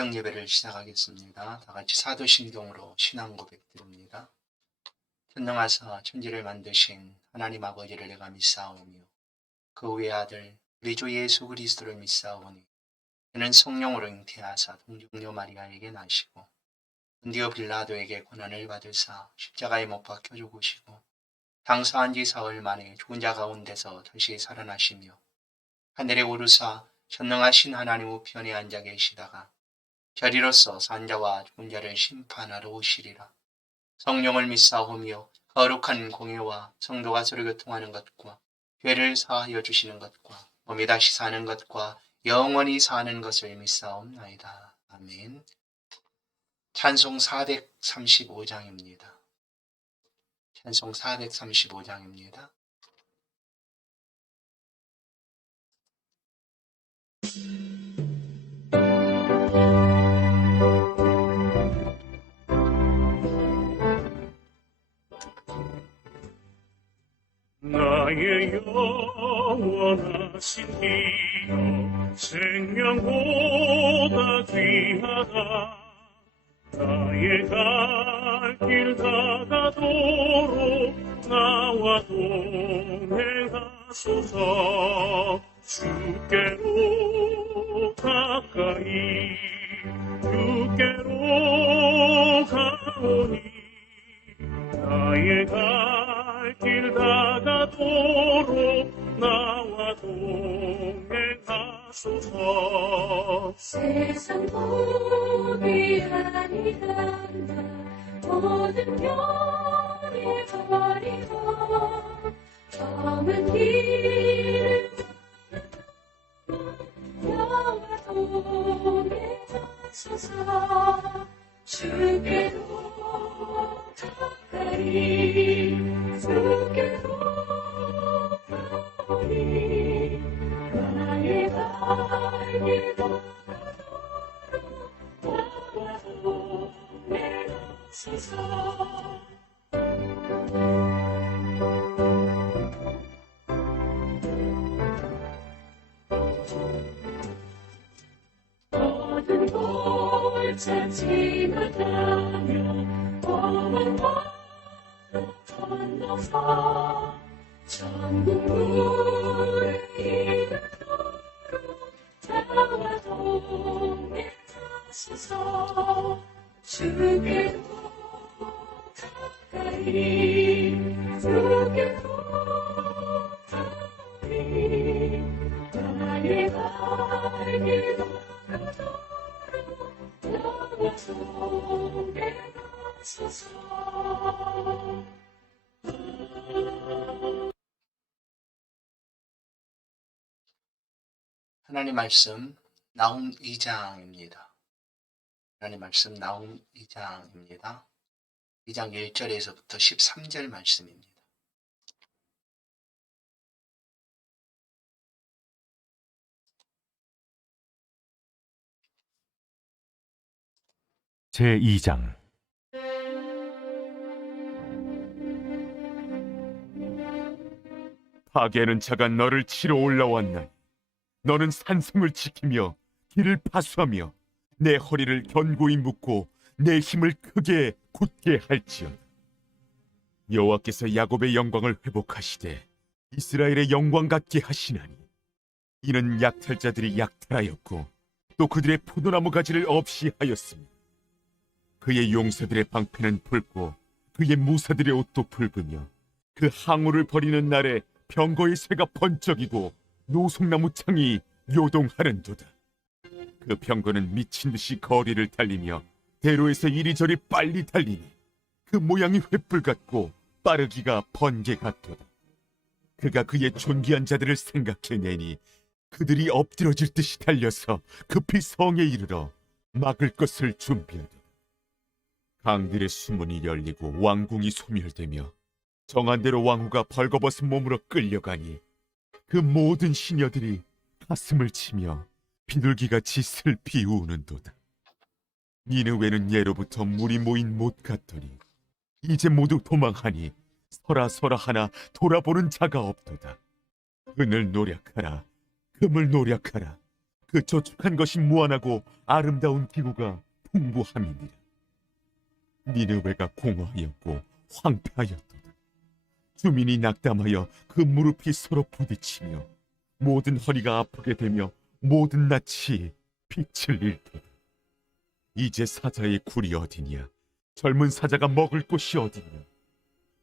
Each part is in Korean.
새벽 예배를 시작하겠습니다. 다 같이 사도신경으로 신앙 고백드립니다. 전능하사 천지를 만드신 하나님 아버지를 내가 믿사오며 그 외아들 우리 주 예수 그리스도를 믿사오니 그는 성령으로 잉태하사 동정녀 마리아에게 나시고 본디오 빌라도에게 고난을 받으사 십자가에 못 박혀 죽으시고 장사한 지 사흘 만에 죽은 자 가운데서 다시 살아나시며 하늘에 오르사 전능하신 하나님 우편에 앉아 계시다가 저리로서 산자와 죽은 자를 심판하러 오시리라. 성령을 믿사오며 거룩한 공예와 성도가 서로 교통하는 것과 죄를 사하여 주시는 것과 몸이 다시 사는 것과 영원히 사는 것을 믿사옵나이다. 아멘. 찬송 435장입니다. 찬송 435장입니다. 나의 영원하신 이여 생명보다 귀하다. 나의 갈 길 다가도록 나와 동행하소서. 주께로 가까이 주께로 가오니 나의 갈 길 다가도록 나와 동행하소서. 세상 복이 아니란다 모든 별이 버리고 검은 길을 나와 동행하소서. 주께로 가까이 주께로 가오니 나의 갈 길 다가도록 나와 동행하소서. 모든 골짜 지나가며 험한 바로 건너서 천국 물을 이르도록 나와 동행하소서. 주께로 가까이 주께로 가오니 나의 갈 길 다가도록 나와 동행하소서. 하나님 말씀 나훔 2장입니다. 하나님 말씀 나훔 2장입니다. 2장 1절에서부터 13절 말씀입니다. 제2장 파괴하는 자가 너를 치러 올라왔나니 너는 산성을 지키며 길을 파수하며 내 허리를 견고히 묶고 내 힘을 크게 굳게 할지어다. 여호와께서 야곱의 영광을 회복하시되 이스라엘의 영광 같게 하시나니 이는 약탈자들이 약탈하였고 또 그들의 포도나무 가지를 없이 하였습니다. 그의 용사들의 방패는 붉고 그의 무사들의 옷도 붉으며 그 항우를 버리는 날에 병거의 쇠가 번쩍이고 노송나무 창이 요동하는도다. 그 병거는 미친 듯이 거리를 달리며 대로에서 이리저리 빨리 달리니 그 모양이 횃불 같고 빠르기가 번개 같도다. 그가 그의 존귀한 자들을 생각해내니 그들이 엎드러질 듯이 달려서 급히 성에 이르러 막을 것을 준비하다. 강들의 수문이 열리고 왕궁이 소멸되며 정한 대로 왕후가 벌거벗은 몸으로 끌려가니 그 모든 시녀들이 가슴을 치며 비둘기같이 슬피 우는도다. 니느웨는 예로부터 물이 모인 못 같더니 이제 모두 도망하니 서라 하나 돌아보는 자가 없도다. 은을 노력하라, 금을 노력하라, 그 저축한 것이 무한하고 아름다운 기구가 풍부함이니라. 니느웨가 공허하였고 황폐하였도다. 주민이 낙담하여 그 무릎이 서로 부딪히며 모든 허리가 아프게 되며 모든 낯이 빛을 잃도다. 이제 사자의 굴이 어디냐? 젊은 사자가 먹을 곳이 어디냐?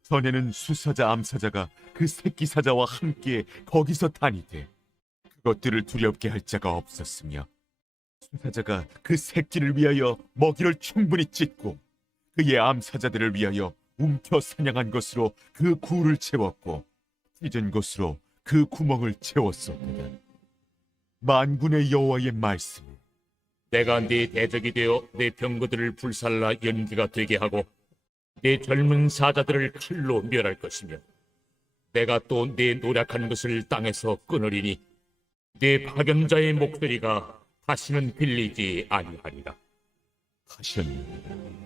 전에는 수사자 암사자가 그 새끼 사자와 함께 거기서 다니되 그것들을 두렵게 할 자가 없었으며 수사자가 그 새끼를 위하여 먹이를 충분히 찢고 그의 암사자들을 위하여 움켜 사냥한 것으로 그 굴을 채웠고 찢은 것으로 그 구멍을 채웠었도다. 만군의 여호와의 말씀이 내가 네 대적이 되어 내 병거들을 불살라 연기가 되게 하고 내 젊은 사자들을 칼로 멸할 것이며 내가 또 내 노력한 것을 땅에서 끊으리니 내 파견자의 목소리가 다시는 들리지 아니하리라 하셨느니라.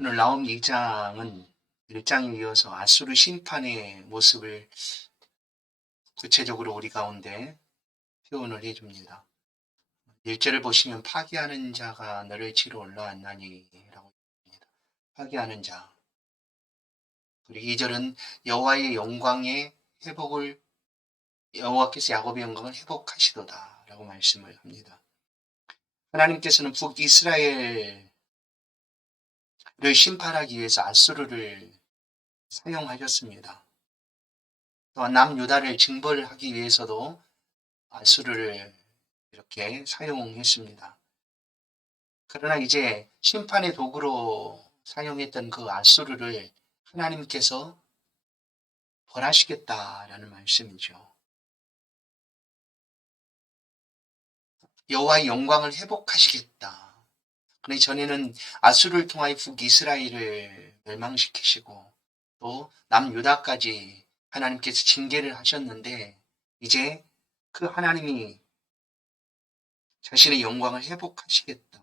오늘 나옴 2장은 1장에 이어서 아수르 심판의 모습을 구체적으로 우리 가운데 표현을 해줍니다. 1절을 보시면 파괴하는 자가 너를 치러 올라왔나니 라고 합니다. 파괴하는 자. 그리고 2절은 여호와의 영광의 회복을 여호와께서 야곱의 영광을 회복하시도다 라고 말씀을 합니다. 하나님께서는 북이스라엘을 심판하기 위해서 아수르를 사용하셨습니다. 또한 남유다를 징벌하기 위해서도 아수르를 이렇게 사용했습니다. 그러나 이제 심판의 도구로 사용했던 그 아수르를 하나님께서 벌하시겠다라는 말씀이죠. 여호와의 영광을 회복하시겠다. 그런데 전에는 아수르를 통하여 북이스라엘을 멸망시키시고 또 남유다까지 하나님께서 징계를 하셨는데 이제 그 하나님이 자신의 영광을 회복하시겠다.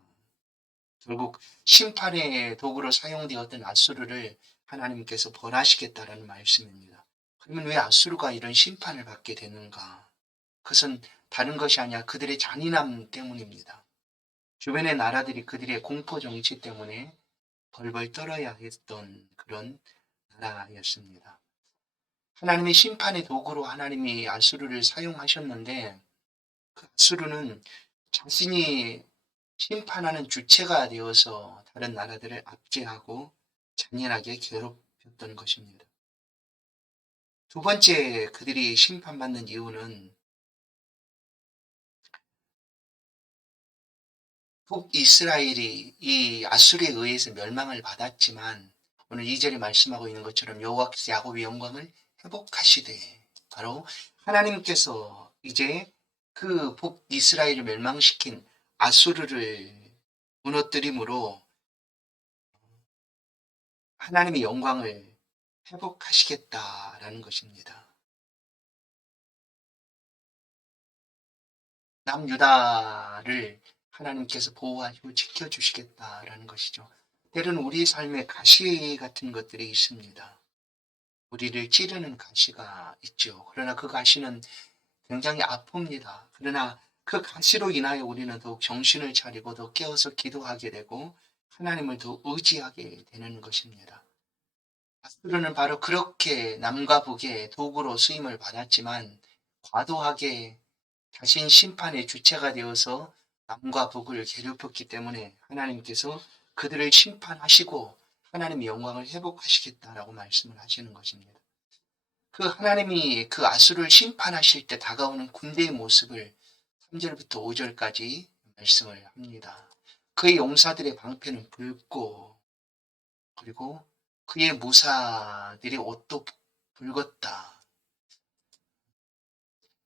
결국 심판의 도구로 사용되었던 아수르를 하나님께서 벌하시겠다라는 말씀입니다. 그러면 왜 아수르가 이런 심판을 받게 되는가? 그것은 다른 것이 아니라 그들의 잔인함 때문입니다. 주변의 나라들이 그들의 공포 정치 때문에 벌벌 떨어야 했던 그런 나라였습니다. 하나님의 심판의 도구로 하나님이 아수르를 사용하셨는데 그 아수르는 자신이 심판하는 주체가 되어서 다른 나라들을 압제하고 잔인하게 괴롭혔던 것입니다. 두 번째 그들이 심판받는 이유는 북이스라엘이 이 아수르에 의해서 멸망을 받았지만 오늘 2절에 말씀하고 있는 것처럼 여호와께서 야곱의 영광을 회복하시되 바로 하나님께서 이제 그 북이스라엘을 멸망시킨 아수르를 무너뜨림으로 하나님의 영광을 회복하시겠다라는 것입니다. 남유다를 하나님께서 보호하시고 지켜주시겠다라는 것이죠. 때로는 우리 삶에 가시 같은 것들이 있습니다. 우리를 찌르는 가시가 있죠. 그러나 그 가시는 굉장히 아픕니다. 그러나 그 가시로 인하여 우리는 더욱 정신을 차리고 더 깨어서 기도하게 되고 하나님을 더 의지하게 되는 것입니다. 아수르는 바로 그렇게 남과 북의 도구로 쓰임을 받았지만 과도하게 자신 심판의 주체가 되어서 남과 북을 괴롭혔기 때문에 하나님께서 그들을 심판하시고 하나님의 영광을 회복하시겠다라고 말씀을 하시는 것입니다. 그 하나님이 그 아수르를 심판하실 때 다가오는 군대의 모습을 3절부터 5절까지 말씀을 합니다. 그의 용사들의 방패는 붉고 그리고 그의 무사들의 옷도 붉었다.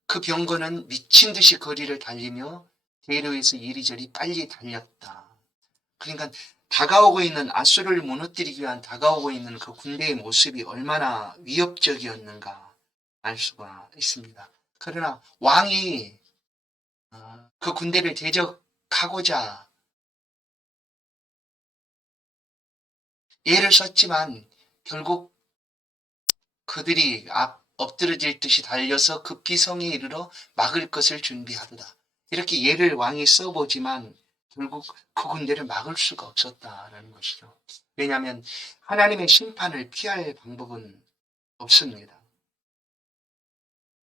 그 병거는 미친 듯이 거리를 달리며 대로에서 이리저리 빨리 달렸다. 그러니까 다가오고 있는 아수르를 무너뜨리기 위한 다가오고 있는 그 군대의 모습이 얼마나 위협적이었는가 알 수가 있습니다. 그러나 왕이 그 군대를 대적하고자 애를 썼지만 결국 그들이 엎드러질 듯이 달려서 급히 성에 이르러 막을 것을 준비하도다. 이렇게 예를 왕이 써보지만 결국 그 군대를 막을 수가 없었다라는 것이죠. 왜냐하면 하나님의 심판을 피할 방법은 없습니다.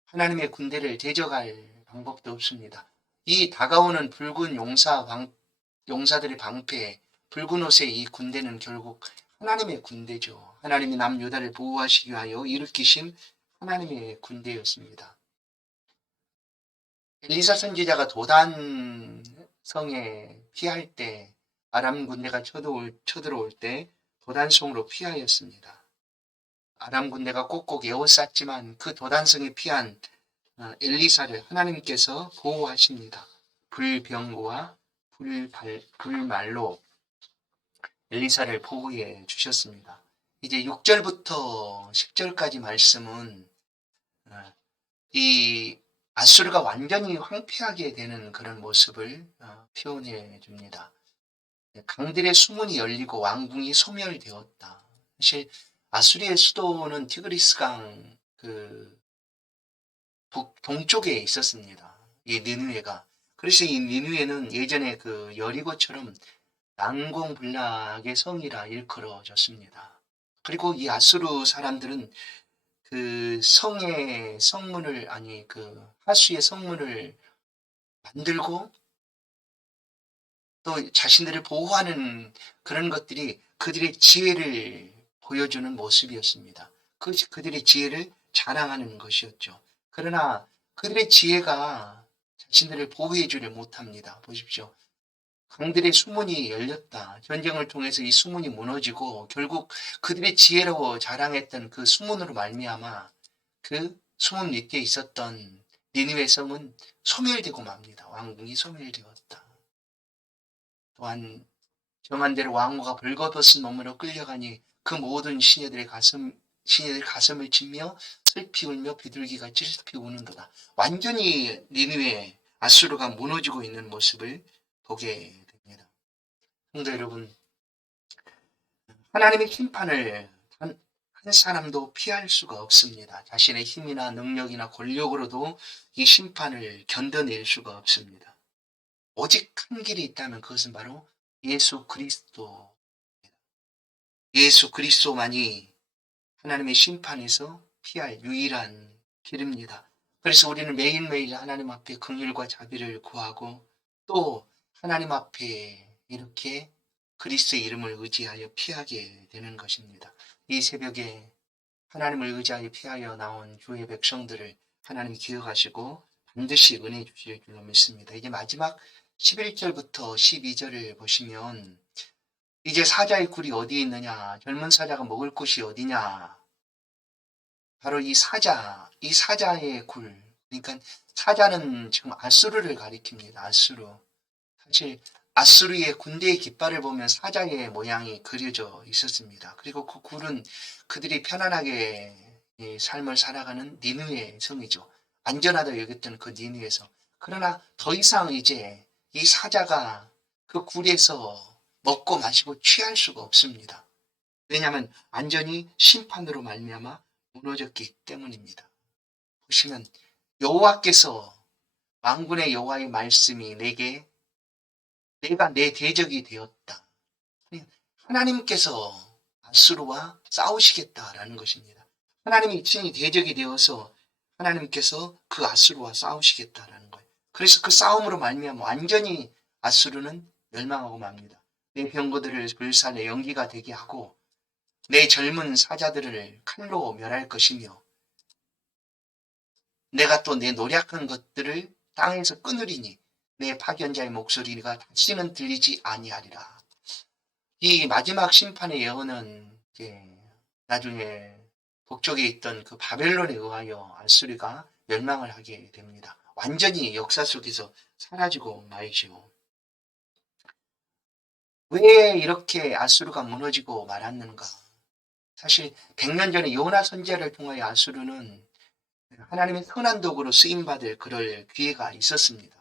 하나님의 군대를 대적할 방법도 없습니다. 이 다가오는 붉은 용사들의 방패, 붉은 옷의 이 군대는 결국 하나님의 군대죠. 하나님이 남유다를 보호하시기 위하여 일으키신 하나님의 군대였습니다. 엘리사 선지자가 도단 성에 피할 때 아람 군대가 쳐들어올 때 도단성으로 피하였습니다. 아람 군대가 꼭꼭 에워쌌지만 그 도단성에 피한 엘리사를 하나님께서 보호하십니다. 불병거와 불말로 엘리사를 보호해 주셨습니다. 이제 6절부터 10절까지 말씀은 이 아수르가 완전히 황폐하게 되는 그런 모습을 표현해 줍니다. 강들의 수문이 열리고 왕궁이 소멸되었다. 사실 아수리의 수도는 티그리스강 그 동쪽에 있었습니다. 이 니느웨가. 그래서 이 니느웨는 예전에 그 여리고처럼 난공불락의 성이라 일컬어졌습니다. 그리고 이 아수르 사람들은 그 성의 성문을 그 하수의 성문을 만들고 또 자신들을 보호하는 그런 것들이 그들의 지혜를 보여주는 모습이었습니다. 그들의 지혜를 자랑하는 것이었죠. 그러나 그들의 지혜가 자신들을 보호해주려 못합니다. 보십시오. 강들의 수문이 열렸다. 전쟁을 통해서 이 수문이 무너지고 결국 그들의 지혜로 자랑했던 그 수문으로 말미암아 그 수문 밑에 있었던 니느웨 성은 소멸되고 맙니다. 왕궁이 소멸되었다. 또한 정한대로 왕후가 벌거벗은 몸으로 끌려가니 그 모든 시녀들 가슴을 치며 슬피 울며 비둘기가 슬피 우는도다. 완전히 니느웨 아수르가 무너지고 있는 모습을 보게 됩니다. 성도 여러분, 하나님의 심판을 한 사람도 피할 수가 없습니다. 자신의 힘이나 능력이나 권력으로도 이 심판을 견뎌낼 수가 없습니다. 오직 한 길이 있다면 그것은 바로 예수 그리스도. 예수 그리스도만이 하나님의 심판에서 피할 유일한 길입니다. 그래서 우리는 매일매일 하나님 앞에 긍휼과 자비를 구하고 또 하나님 앞에 이렇게 그리스도의 이름을 의지하여 피하게 되는 것입니다. 이 새벽에 하나님을 의지하여 피하여 나온 주의 백성들을 하나님이 기억하시고 반드시 은혜 주실 줄로 믿습니다. 이제 마지막 11절부터 12절을 보시면 이제 사자의 굴이 어디에 있느냐, 젊은 사자가 먹을 곳이 어디냐, 바로 이 사자의 굴. 그러니까 사자는 지금 아수르를 가리킵니다. 아수르. 사실 아수르의 군대의 깃발을 보면 사자의 모양이 그려져 있었습니다. 그리고 그 굴은 그들이 편안하게 이 삶을 살아가는 니느웨 성이죠. 안전하다 여겼던 그 니느웨 성. 그러나 더 이상 이제 이 사자가 그 굴에서 먹고 마시고 취할 수가 없습니다. 왜냐하면 완전히 심판으로 말미암아 무너졌기 때문입니다. 보시면 여호와께서 만군의 여호와의 말씀이 내가 내 대적이 되었다. 하나님께서 아수르와 싸우시겠다라는 것입니다. 하나님이 친히 대적이 되어서 하나님께서 그 아수르와 싸우시겠다라는 거예요. 그래서 그 싸움으로 말미암아 완전히 아수르는 멸망하고 맙니다. 내 병거들을 불살에 연기가 되게 하고 내 젊은 사자들을 칼로 멸할 것이며 내가 또 내 노력한 것들을 땅에서 끊으리니 내 파견자의 목소리가 다시는 들리지 아니하리라. 이 마지막 심판의 예언은 이제 나중에 북쪽에 있던 그 바벨론에 의하여 아수르가 멸망을 하게 됩니다. 완전히 역사 속에서 사라지고 말지요. 왜 이렇게 아수르가 무너지고 말았는가? 사실 100년 전에 요나 선지자를 통하여 아수르는 하나님의 선한 도구로 쓰임받을 그럴 기회가 있었습니다.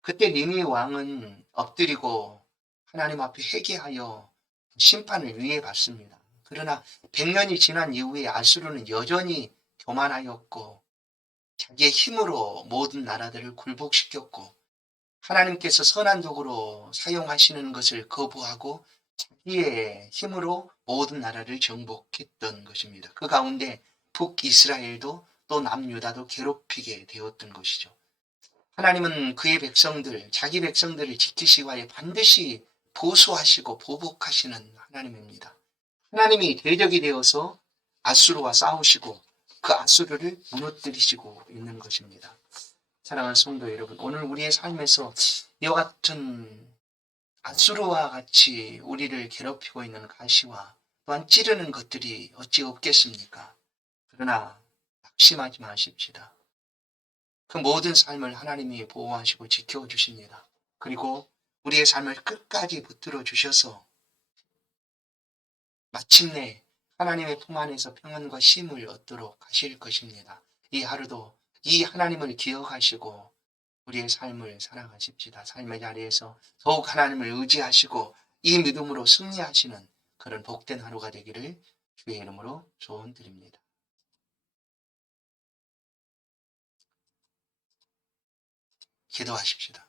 그때 니느웨 왕은 엎드리고 하나님 앞에 회개하여 심판을 위해 받습니다. 그러나 100년이 지난 이후에 아수르는 여전히 교만하였고 자기의 힘으로 모든 나라들을 굴복시켰고 하나님께서 선한 도구로 사용하시는 것을 거부하고 자기의 힘으로 모든 나라를 정복했던 것입니다. 그 가운데 북이스라엘도 또 남유다도 괴롭히게 되었던 것이죠. 하나님은 그의 백성들, 자기 백성들을 지키시기 위해 반드시 보수하시고 보복하시는 하나님입니다. 하나님이 대적이 되어서 아수르와 싸우시고 그 아수르를 무너뜨리시고 있는 것입니다. 사랑하는 성도 여러분, 오늘 우리의 삶에서 이와 같은 아수르와 같이 우리를 괴롭히고 있는 가시와 또한 찌르는 것들이 어찌 없겠습니까? 그러나 낙심하지 마십시다. 그 모든 삶을 하나님이 보호하시고 지켜주십니다. 그리고 우리의 삶을 끝까지 붙들어 주셔서 마침내 하나님의 품 안에서 평안과 쉼을 얻도록 하실 것입니다. 이 하루도 이 하나님을 기억하시고 우리의 삶을 살아가십시다. 삶의 자리에서 더욱 하나님을 의지하시고 이 믿음으로 승리하시는 그런 복된 하루가 되기를 주의 이름으로 소원드립니다. 기도하십시다.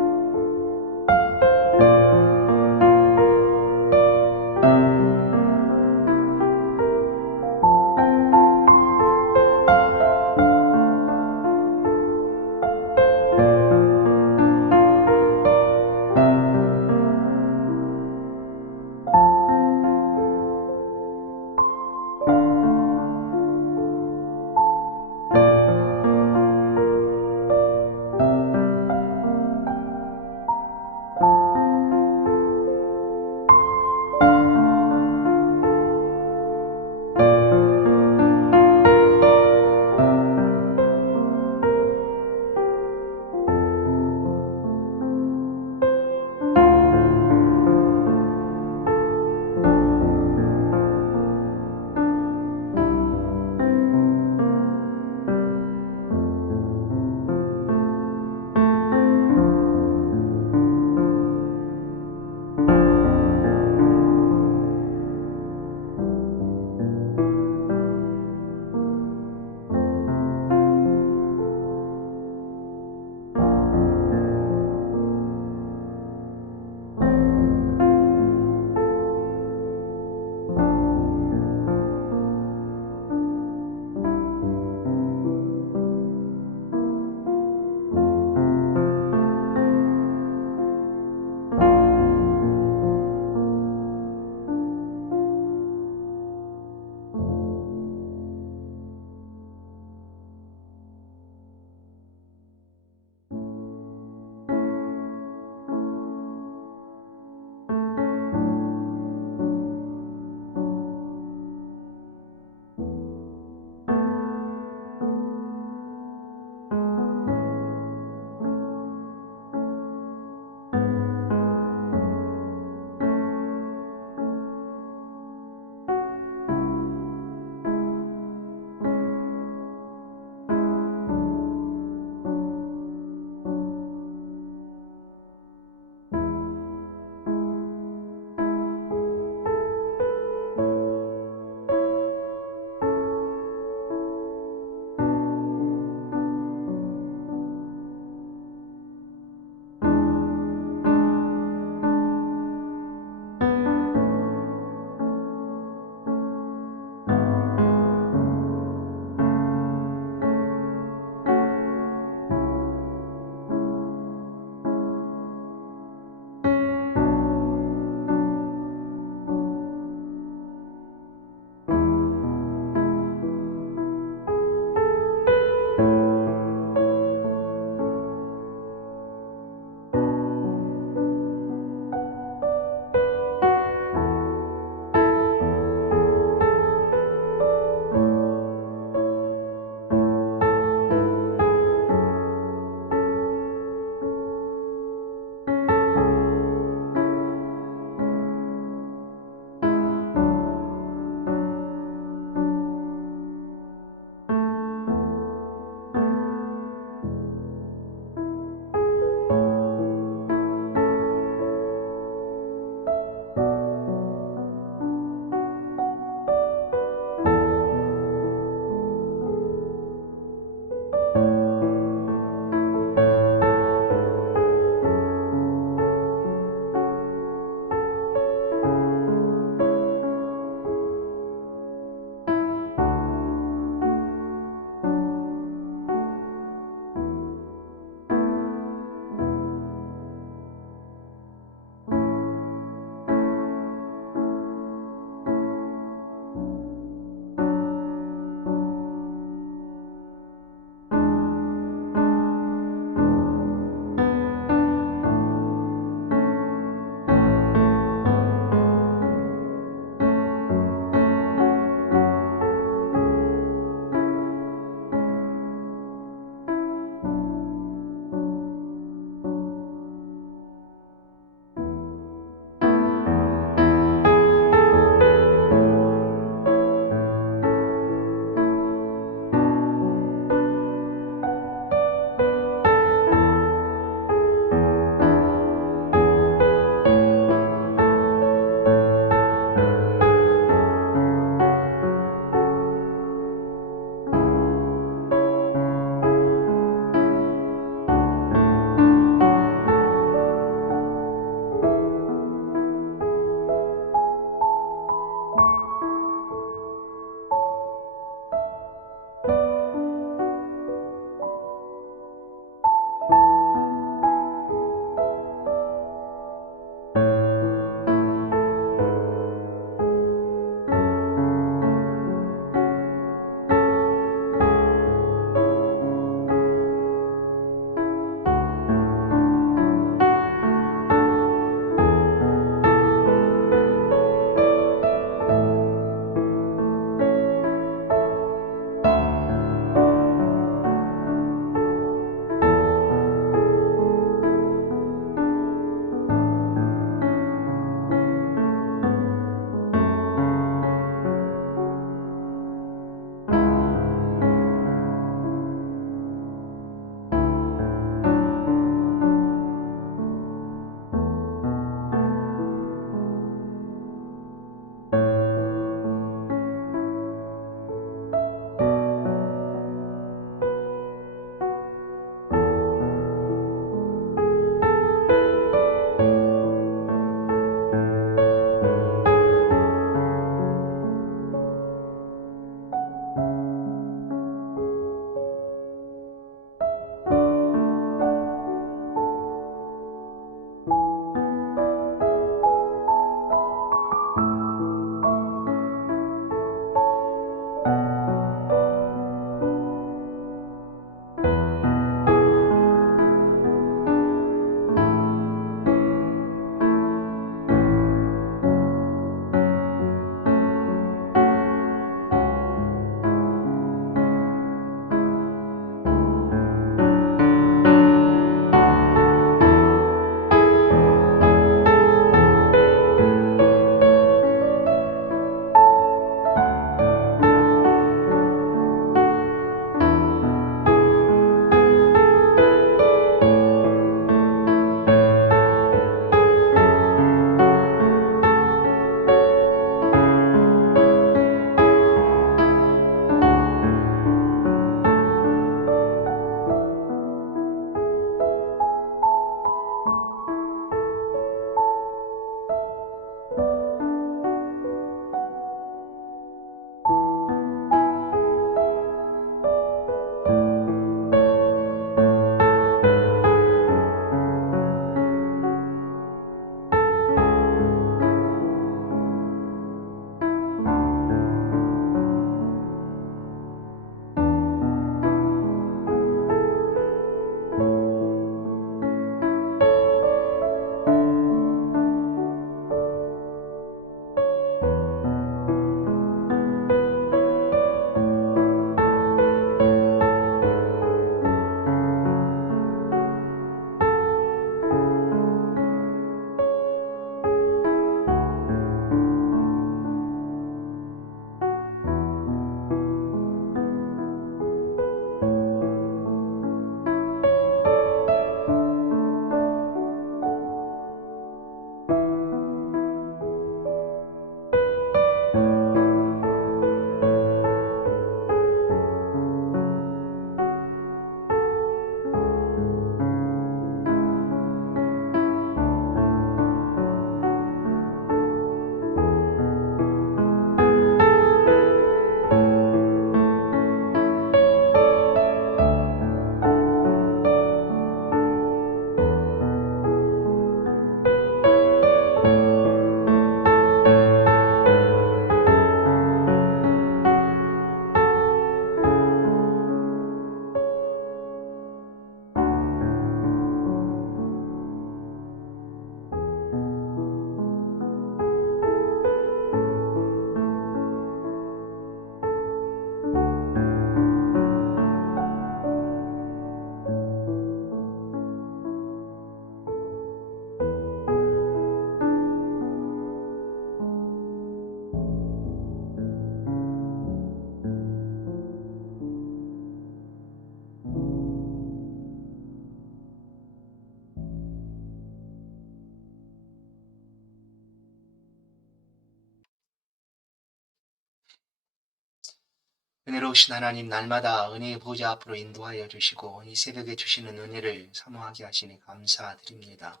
은혜로우신 하나님, 날마다 은혜의 보좌 앞으로 인도하여 주시고 이 새벽에 주시는 은혜를 사모하게 하시니 감사드립니다.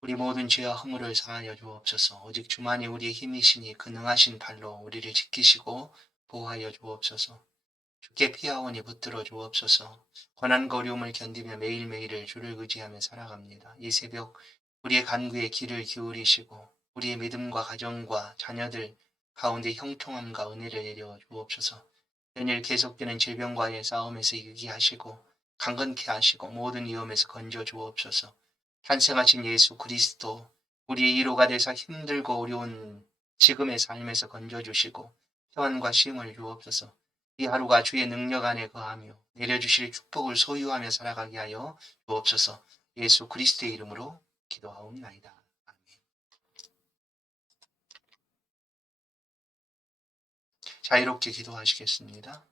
우리 모든 죄와 허물을 사하여 주옵소서. 오직 주만이 우리의 힘이시니 그 능하신 발로 우리를 지키시고 보호하여 주옵소서. 주께 피하오니 붙들어 주옵소서. 고난과 어려움을 견디며 매일매일을 주를 의지하며 살아갑니다. 이 새벽 우리의 간구에 귀를 기울이시고 우리의 믿음과 가정과 자녀들 가운데 형통함과 은혜를 내려 주옵소서. 연일 계속되는 질병과의 싸움에서 이기게 하시고 강건케 하시고 모든 위험에서 건져 주옵소서. 탄생하신 예수 그리스도 우리의 위로가 되사 힘들고 어려운 지금의 삶에서 건져주시고 평안과 쉼을 주옵소서. 이 하루가 주의 능력 안에 거하며 내려주실 축복을 소유하며 살아가게 하여 주옵소서. 예수 그리스도의 이름으로 기도하옵나이다. 아멘. 자유롭게 기도하시겠습니다.